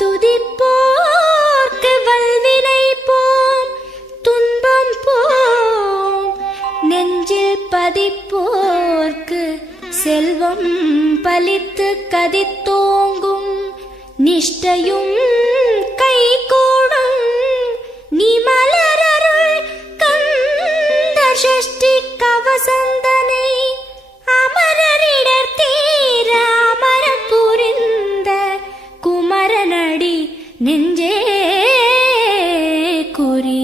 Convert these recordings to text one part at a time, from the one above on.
துதிப்போர்க்கு வல்வினை போம், துன்பம் போம். நெஞ்சில் பதிப்போர்க்கு செல்வம் பலித்து கதித்தோங்கும். நிஷ்டையும் கைகூடும் நீ மலரருள் கந்த சஷ்டி கவசந்தனை. அமரரிடர் தீர அமரம் புரிந்த குமரனடி நெஞ்சே குறி.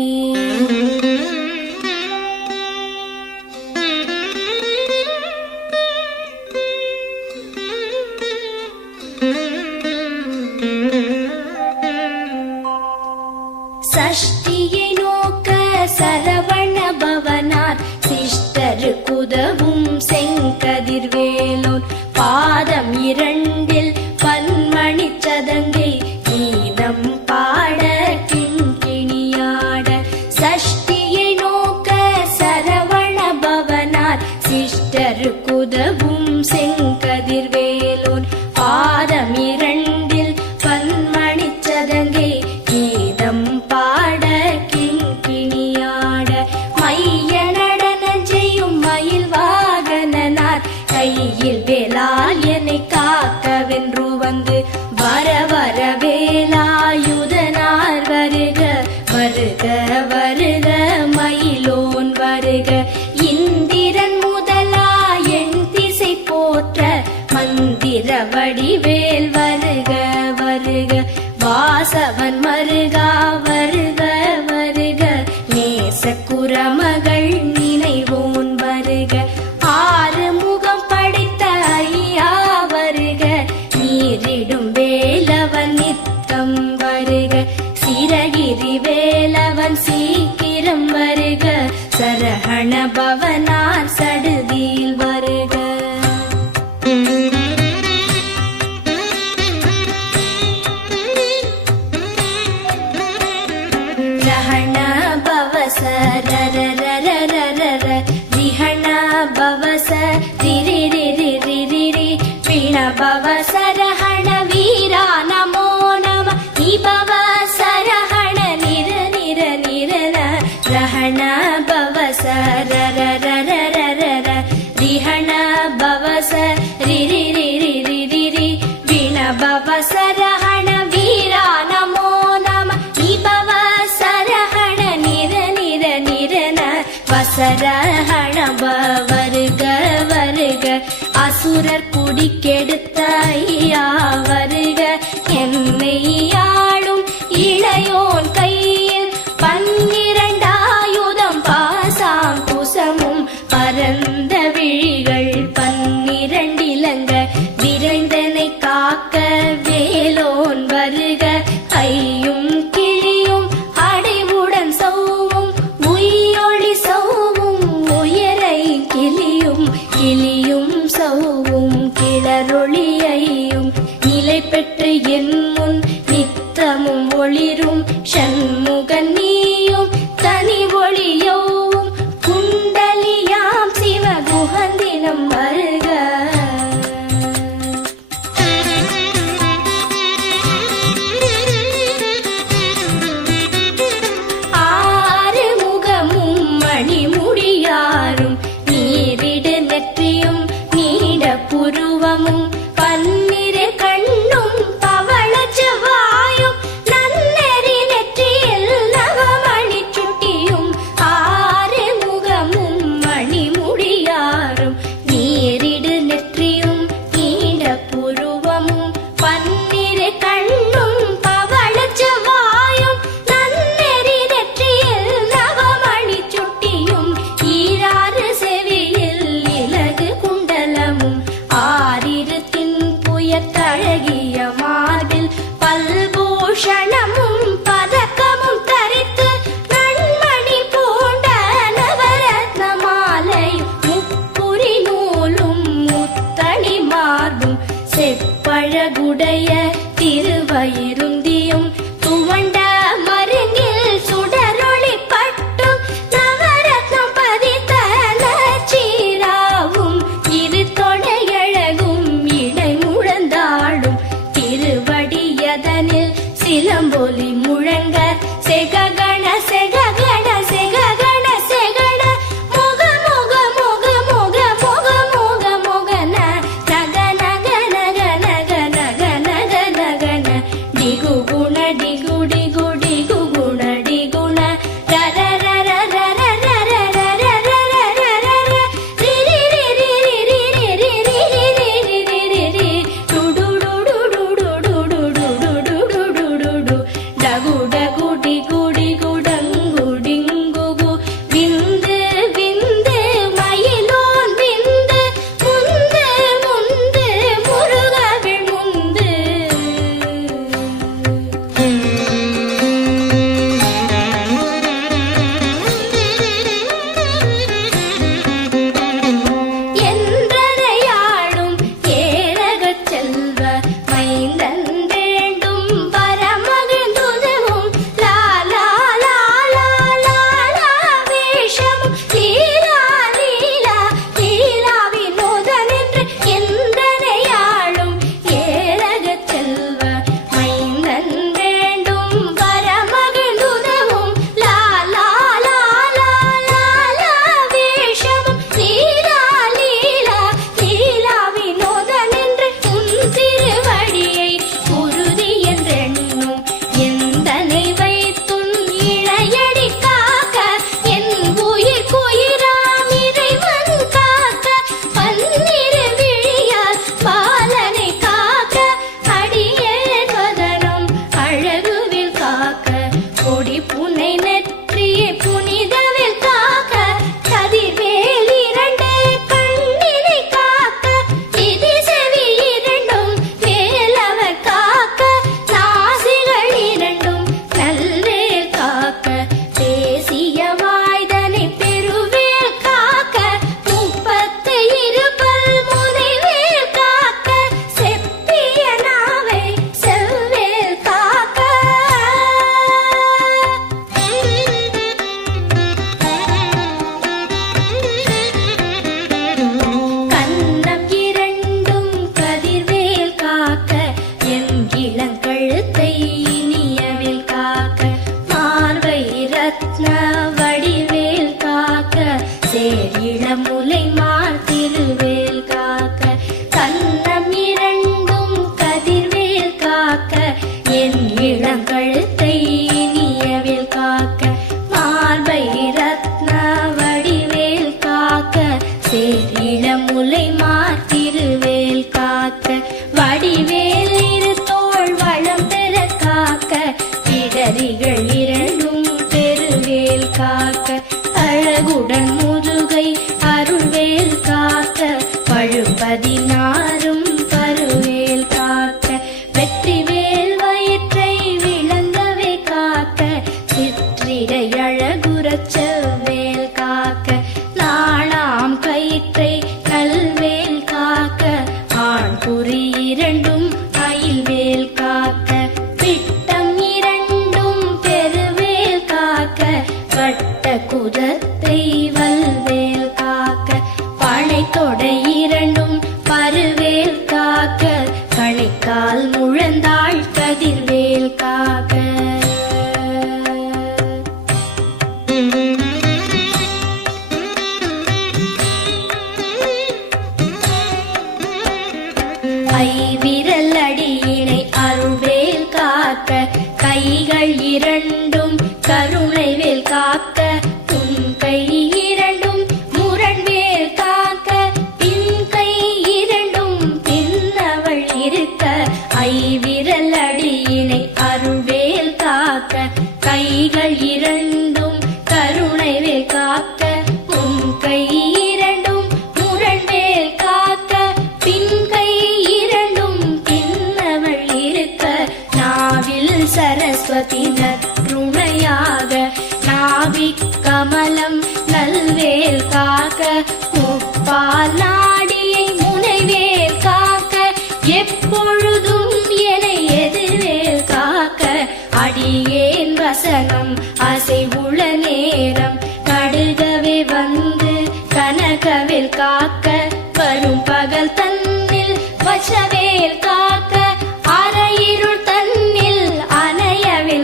சஷ்டியை நோக்க சரவண பவனார் சிஷ்டருக்குதவும் செங்கதிர்வேலோன். பாதம் இரண்டில் பன்மணி சதங்கை கீதம் பாட கிண்கிணியாட. சஷ்டியை நோக்க சரவண பவனார் சிஷ்டருக்குதவும் செங்கதிர்வேலோன். பாதம் இரண்டில் பன்மணி சதங்கை கீதம் பாட கிண்கிணியாட. மைய நடன செய்யும் மயில் வாகனனார் கையில் வேலால் என்னை காக்கவென்று வந்து. வர வர வேலாயுதனார் வருக வருக வருக மயிலோன் வருக. இந்திரன் முதலா என் திசை போற்ற மந்திர வடிவேல் வருக வருக. வாசவன் மருகா வருக வருக. நேச குரமகள் நினைவோன் வருக. ஆறு முகம் படைத்த ஐயா வருக. நீரிடும் வேலவன் நித்தம் வருக. சிரகிரி வேலவன் சீக்கிரம் வருக. சரஹண பவனார் சடுதியில் வருக. ரஹண பவச ரரரரரரர. ரிஹண பவச ரிரிரிரிரிரிரி. பிண பவச ரஹண வீரா நமோ நம. நிபவ சரஹண நிர நிர நிரன. ரஹண பவச ரரரரரரர. ரிஹண பவச ரிரிரிரிரிரிரி. பிண பவச ரஹண வீரா நமோ நம. நிபவ சரஹண நிர நிர நிரன. வசரஹண வருக வருக. அசுரர் குடி கெடுத்த ஐயா வருக. என்னை ஆளும் இளையோன் கையில் பன்னிரண்டாயுதம் பாசாம் குசமும் பரந்த விழிகள் பன்னிரண்டிலங்க. விரைந்தனை காக்க வேலோன் வருக. ஐயும் கிளியும் அடைவுடன் சௌவும் உயிரொளி சௌவும் உயரை கிளியும் கிளியும் சௌவும் கிளரொளியையும் நிலை பெற்று என் முன் நித்தமும் ஒளிரும். சண்முகன் நீயும் தனி ஒளியோவும் குண்டலியாம் சிவகுகந்தினம் வருக. ஆறு முகமும் மணிமுடியாரும் நீரிடு நெற்றியும் நீட புருவமும் பன்னிரு கண்ணும் பவள செவ்வாயும் நன்னெறி நெற்றியில் நவமணி சுட்டியும். ஆறு முகமும் மணிமுடியாரும் நீரிடு நெற்றியும் நீட புருவமும் பன்னிரு கண்ணும் பவள செவ்வாயும் நன்னெறி நெற்றியில் நவமணி சுட்டியும். ஈராறு செவியில் இலகு குண்டலமும் ஆறிரு தின்புயத்தழகிய மார்பில் பல்பூஷணமும் பதக்கமும் தரித்து நன்மணி பூண்ட நவரத்ன மாலையும் முப்புரி நூலும் முத்தணி மார்பும் செப்பழகுடைய திருவயிருந்தியும் துவண்ட மருங்கில் சுடரொளி பட்டும் நவரத்னம் பதித்த நச்சீராவும் இரு தொடையழகும் இடை முழந்தாடும் திருவடியத ஒலி முழங்க செககண செககண செககண செகண முக முக முக முக முக முக முகன நக நக நக நக நக நக நகன டிகு குண டிகு டிகு டிகு குண டிகுண ரர ரர ரர ரர ரர ரர ரர ரி ரி ரி ரி ரி ரி ரி ரி ரி ரி ரி ரி ரி டு டு டு டு டு டு டு டு டு டு டு டு டு டு டகு டகு டிகு டிகு டங்கு டிங்கு கு விந்து விந்து மயிலோன் விந்து முந்து முந்து முருகவிழ் முந்து என்றனையாளும் ஏரகச் செல்வ மைந்தன் வேண்டும் பரமகிழ்ந்துதவும் லாலா லாலா லாலா வேஷமும் லீலா லீலா லீலா வினோதனென்று என்றனையாளும் ஏரகச் செல்வ மைந்தன் வேண்டும் பரமகிழ்ந்துதவும் லாலா லாலா லாலா வேஷமும் லீலா லீலா லீலா வினோதனென்று உன் திருவடியை உறுதி என்றெண்ணும் எந்தனை வைத்துன் இழையடி காக்க என் உயிர் குயிராம் இறைவன் காக்க பன்னிரு விழியால் பாலனை காக்க அடியேன் வதனம் அழகுவில் காக்க கொடி புனை நெற்றியை புனிதவில் காக்க கதிர்வேல் இரண்டு கண்ணினை காக்க விதி செவி இரண்டும் வேலவர் காக்க நாசிகள் இரண்டும் நல்வேல் காக்க பேசிய வாய்தனை பெருவேல் காக்க முப்பத்து இருபல் முனைவேல் காக்க செப்பிய நாவை செவ்வேல் காக்க கன்னம் இரண்டும் கதிர்வேல் காக்க என் இளங்கழுத்தை இனியவில் காக்க மார்பை ரத்ன வடிவேல் காக்க சேரிளமுலை மார் திருவேல் காக்க கன்னம் இரண்டும் கதிர்வேல் காக்க என் இளங்கழுத்தை இனியவில் காக்க மார்பை ரத்ன வடிவேல் காக்க சேரிளமுலை மார் திருவேல் காக்க வடிவேல் இரு தோள் வளம் பெற காக்க இடரிகள் இரண்டும் பெருவேல் காக்க அழகுடன் முதுகை அருள்வேல் காக்க பழுப்பதினாரும் பருவேல் காக்க வெற்றிவேல் வயிற்றை விளங்கவே காக்க சிற்றிடை அழகுறச் செவ்வேல் காக்க நாளாம் கயிற்றை நல்வேல் காக்க ஆண் குறி இரண்டும் அயில்வேல் காக்க விட்டம் இரண்டும் பெருவேல் காக்க வட்ட குதத்தை வல்வேல் காக்க பனை தொடை இரண்டும் பருவேல் காக்க கணைக்கால் முழந்தாள் கதிர்வேல் காக்க ஐவிரல் அடியினை அருள்வேல் காக்க கைகள் இரண்டும் கருணைவேல் காக்க உன் கை இரண்டும் முரண்வேல் காக்க பின் கை இரண்டும் பின்னவள் இருக்க ஐவிரல் அடியினை அருள்வேல் காக்க கைகள் இரண்டும் கருணைவேல் காக்க உன் கை இரண்டும் முரண்வேல் காக்க பின் கை இரண்டும் பின்னவள் இருக்க நாவில் சரஸ்வதி நற்றுணையாக நாவிக் கமலம் நல்வேல் காக்க முப்பால் நாடியை முனைவேல் காக்க எப்பொழுதும் என எதிர்வேல் காக்க அடியேன் வசனம் அசைவுள நேரம் கடுகவே வந்து கனகவேல் காக்க வரும் பகல் தன்னில் வச்சவேல் காக்க அரையிருள் தன்னில் அணையவேல்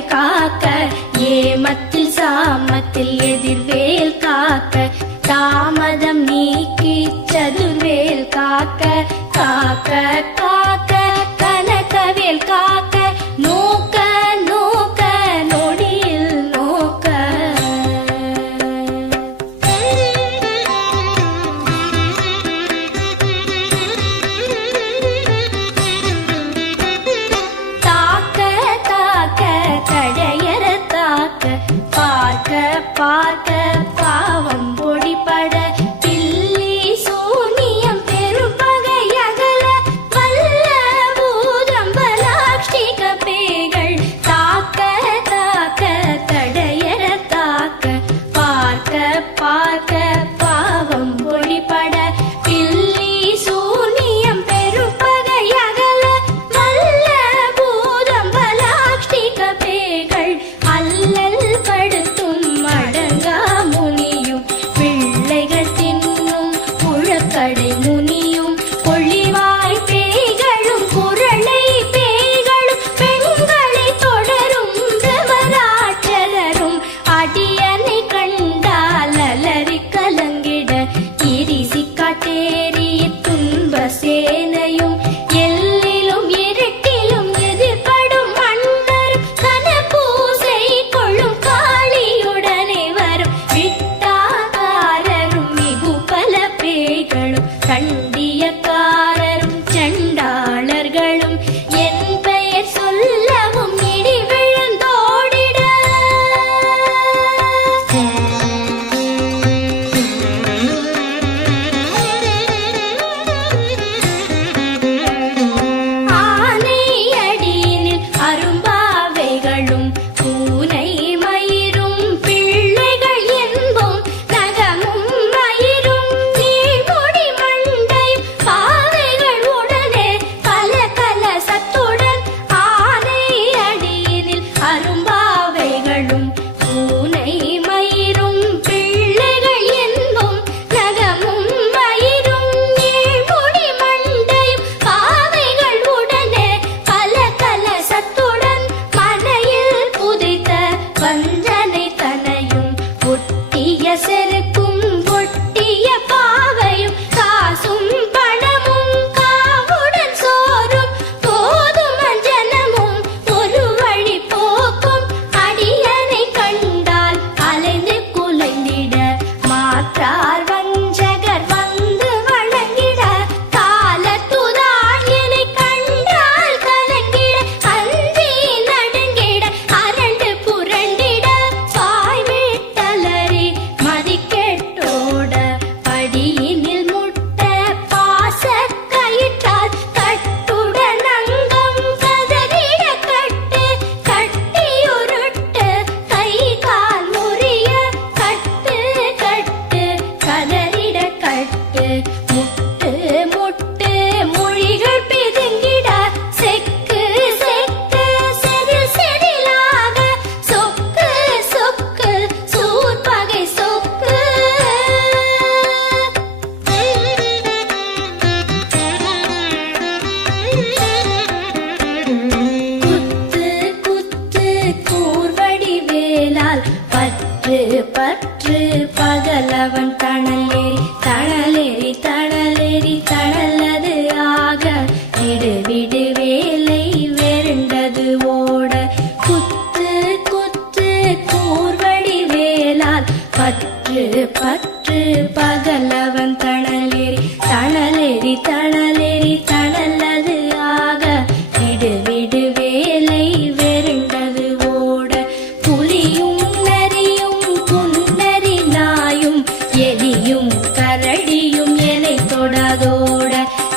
காக்க காக்க கனகவேல் காக்க நோக்க நோக்க நொடியில் நோக்க. தாக்க தாக்க கடையற தாக்க பார்க்க பார்க்க பாவம் பொடிபட பில்லி சூனியம் பெரும்பகையகல வல்ல பூதம் பலாக்ஷிக பேய்கள் தாக்க தாக்க தடையற தாக்க பார்க்க பார்க்க பாவம் பொடிபட பில்லி சூனியம் பெரும்பகையகல வல்ல பூதம் பலாக்ஷிக பேய்கள் அல்லல் படுத்தும் அடங்கா முனியும் பிள்ளைகள் தின்னும் புழக்கடை முனியும் கொள்ளிவாய் பேய்களும் குரளை பேய்களும் பெண்களை தொடரும் பிரமராட்சரரும் அடியனை கண்டால் அலறி கலங்கிட இரிசி காட்டேறிய துன்ப சேனையும் எல்லிலும் இருட்டிலும் எதிர்படும் மன்னரும் கனபூசை கொள்ளும் காளியுடனே வரும் விட்டாகாரரும் மிகு பல பேய்களும் கண்டியக்காரரும் சண்டாளர்களும் என் பெயர் சொல்லவும் இடி விழுந்தோடிட. ஆனை அடியினில் அரும்பாவைகளும் பூனை மயிரும் பிள்ளைகள் என்போம் நகமும் மயிரும் நீழ்முடி மண்டையும் பாவைகள் உடனே கல கல சத்துடன் ஆனை அடியினில் அரும்பாவைகளும் பூனை மயிரும் பிள்ளைகள் என்போம் நகமும் மயிரும் நீழ்முடி மண்டையும் பாவைகள் உடனே கல கல சத்துடன் மனையில் புதைத்த வஞ்சனை தனையும் ஒட்டிய செருக்கும் ஒட்டிய பாவையும் காசும் பணமும் காவுடன் சோறும் போதும் அஞ்சனமும் ஒரு வழி போக்கும் அடியனை கண்டால் அலைந்து குலைந்திட மாற்றார் வஞ்சகர் வந்து வழங்கிட காலத்துதான் என்னை கண்டால் கலங்கிட அஞ்சி நடுங்கிட அரண்டு புரண்டிட வாய் விட்டலறி மதிக்கெட்டோட படியினில் முட்ட பாச கயிற்றால் கட்டுடன் அங்கம் கதறிட கட்டு கட்டியுருட்டு கை கால் முறிய கட்டு கட்டு கதறிட கட்டு முட்டு முட்டு மொழிகள் பிதுங்கிட செக்கு செக்கு செதில் செதிலாக சொக்கு சொக்கு சூர்பகை சொக்கு. குத்து குத்து கூர்வடி வேலால் பற்று பற்று பகலவன் தணலேறி தணலேறி தணலேறி தணலது ஆக விடு விடு வேலை வெருண்டது ஓட. குத்து குத்து கூர்வடி வேலால் பற்று பற்று பகலவன் தணலேறி தணலேறி தணலேறி தணலது ஆக விடு விடு வேலை வெருண்டது ஓட. புலியும் நரியும் புன்னரி நாயும் எலியும் கரடியும் எனை தொடாதோட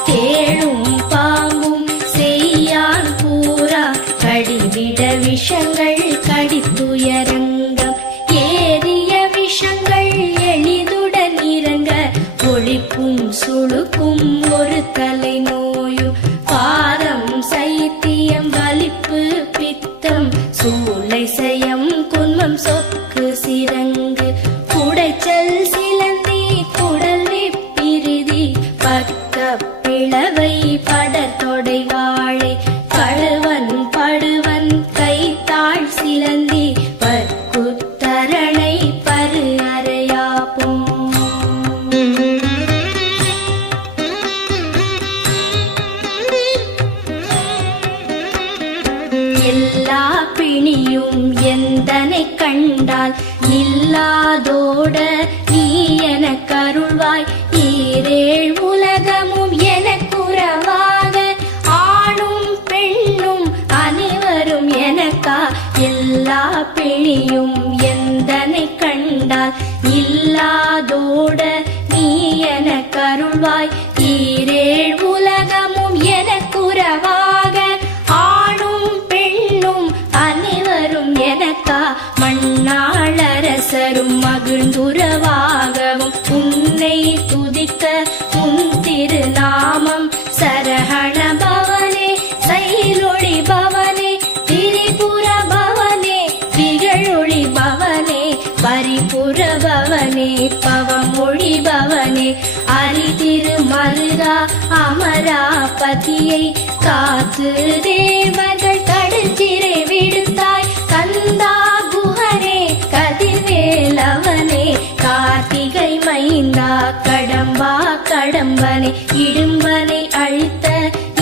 தேளும் பாம்பும் செய்யான் பூரா கடிவிட விஷங்கள் கடித்துயரங்கம் ஏறிய விஷங்கள் எளிதுடன் இறங்க ஒழிப்பும் சுழுக்கும் ஒரு தலை நோயும் பாதம் சைத்தியம் வலிப்பு பித்தம் சூளை செயம் குன்மம் சொக்கு சிரங்கு குடைச்சல் சிலந்தி குடல் விப்பிரிதி பக்க பிளவை படத்தொடை வாழை கழுவன் படுவன் கைத்தாழ் பிணியும் எந்தனை கண்டால் இல்லாதோட நீ எனக்கருள்வாய். ஈரேழ் உலகமும் எனக்குறவாக ஆணும் பெண்ணும் அனைவரும் எனக்கா. எல்லா பிணியும் எந்தனை கண்டால் இல்லாதோட நீ எனக்கருள்வாய். ஈரேழ் உலகமும் எனக்குறவாக ஆணும் பெண்ணும் அனைவரும் எனக்கா. மண்ணாளரசரும் மகிழ்ந்துறவாகவும் உன்னை துதிக்க உன் திருநாமம். சரஹண பவனே சைலொளி பவனே திரிபுர பவனே திகழொளி பவனே பரிபுர பவனே பவமொழி பவனே அரிதிருமருகா அமராபதியை காத்து தேவர்கள் கடுஞ்சிறை விடுத்தாய். கந்தா குஹனே கதிர்வேலவனே கார்த்திகை மைந்தா கடம்பா கடம்பனே இடும்பனை அழித்த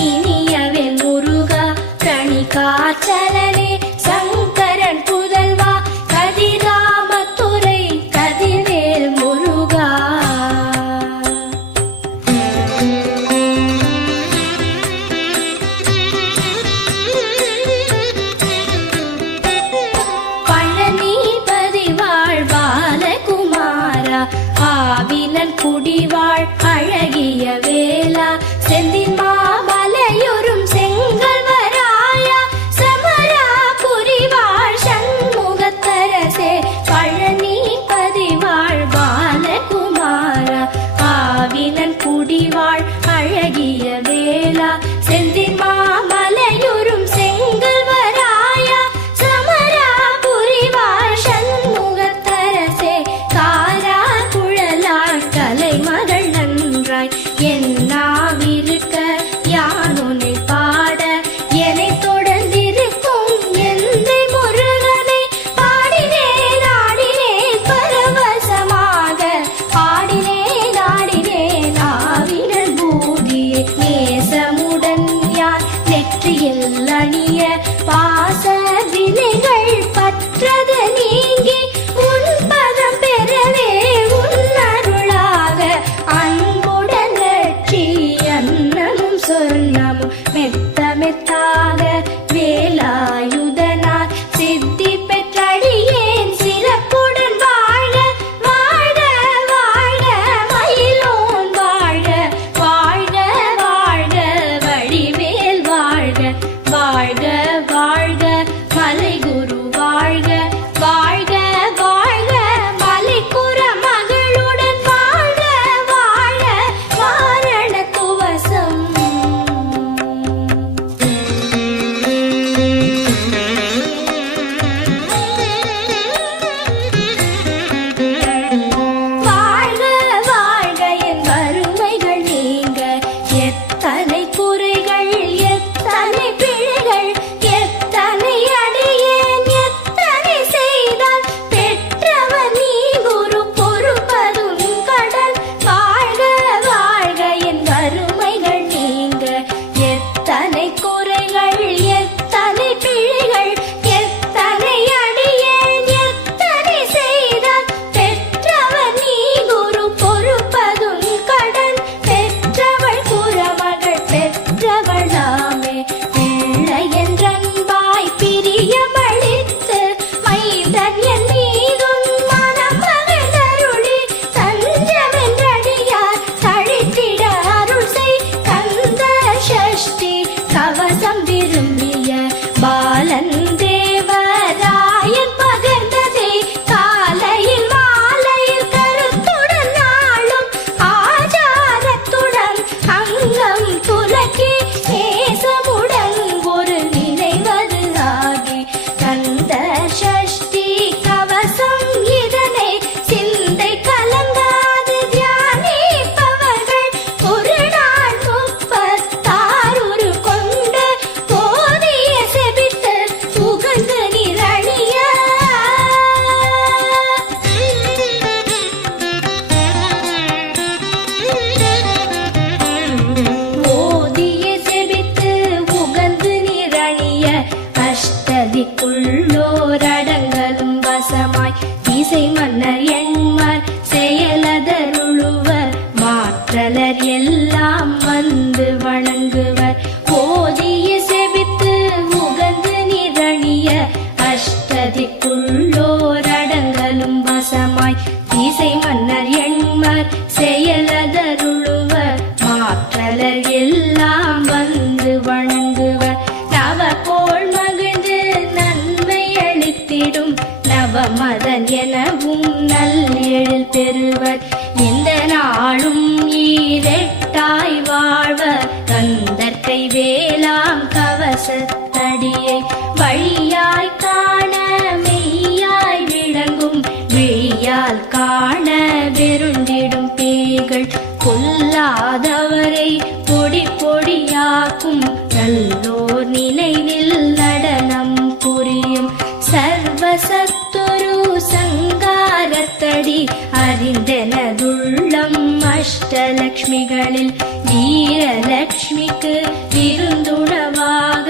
இனியவன் முருகா கணிகாச்சலனே சங்கரன் புதல்வா கதிராமத்துறை கதிர்வேல் முருகா. பழனிபதி வாழ்பாலகுமாரா ஆவினன் குடிவாழ் அழகிய வேளா செந்தின் மாமலையொரும் செங்கல்வராயா சமரா புரிவாழ் சண்முகத்தரசே. பழனிபதி வாழ்பாலகுமாரா ஆவினன் குடிவாழ் அழகிய வேளா செந்தின் மாமலையொரும் செங்கல்வராயா சமரா புரிவாழ் சண்முகத்தரசே. காரா குழலாள் கலைமகள் நன்றாய் என்னாவிருக்க யானுனை பாட என்னை தொடர்ந்திருக்கும் எந்தை முருகனை பாடினேன் ஆடினேன் பரவசமாக ஆடினேன் ஆடினேன் ஆவினல் பூதியை நேசமுடன் யார் நெற்றியில் அணிய பாச வினைகள் பற்றது நீங்கி உன் பதம் பெறவே உன் அருளாக அன்புடன் ரட்சி அன்னமும் சொர்ணமும் மெத்த மெத்தாக வேலாயுதனார் சித்தி பெற்றடியேன் சிறப்புடன் வாழ வாழ வாழ மயிலோன் வாழ வாழ்க வாழ்க வடிவேல் வாழ்க வாழ்க வாழ்க மலைகுரு வாழ்க வாழ்க வாழ்க மலைக்குற மகளுடன் வாழ்க வாழ வாரண துவசம். அஷ்டதிக்குள்ளோரடங்கலும் வசமாய் திசை மன்னர் எண்மர் செயலதருளுவர் மாற்றலர் எல்லாம் வந்து வணங்குவர் ஓதிய செபித்து உகந்து நிரணிய அஷ்டதிக்குள்ளோரடங்கலும் வசமாய் திசை மன்னர் எண்மர் செயலதருளுவர் மாற்றலர் எல்லாம் வந்து வணங்குவர் நவகோள் மகிழ்ந்து நன்மை அளித்திடும் நவமதன் எனவும் நல்லெழில் பெறுவர் இந்த நாளும் ஈரெட்டாய் வாழ்வர் கந்தற்கை வேளாம் கவசத்தடியை வழியாய் காண மெய்யாய் விளங்கும் விழியால் காண வெருண்டிடும் பேய்கள் கொல்லாதவரை பொடி பொடியாக்கும் நல்லோர் நினைவில் நடனம் புரியும் சர்வசத்துரு சங்காரத்தடி அறிந்தனதுள்ளம் அஷ்டலக்ஷ்மிகளில் வீரலக்ஷ்மிக்கு விருந்துணவாக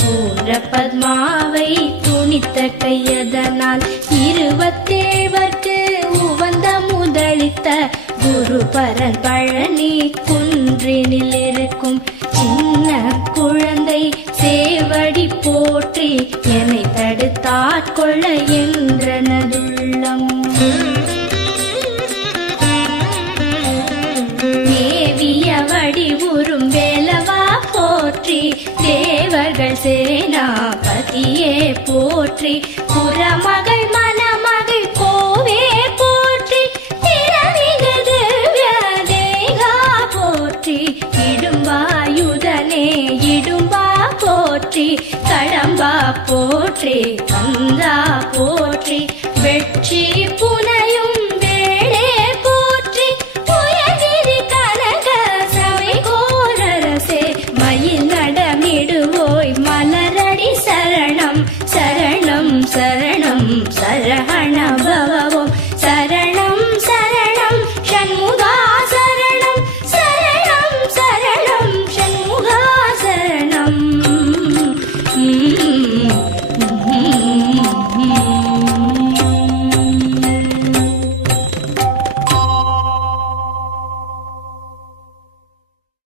சூரபத்மாவை துணித்த கையதனால் 27வர்க்கு உவந்த முதலித்த குருபரன் பழனி குன்றினில் இருக்கும் சின்ன குழந்தை சேவடி போற்றி என்னை தடுத்தாட்கொள்ள என்றனதுள்ளம் மேவிய வடிவுறும் வேலவா போற்றி தேவர்கள் சேனாபதியே போற்றி புறமகள் மணமகள் கோவே போற்றி திறமிகு திவ்ய தேகா போற்றி இடும்பாயுதனே இடும்பா போற்றி கடம்பா போற்றி கந்தா போற்றி வெற்றி புன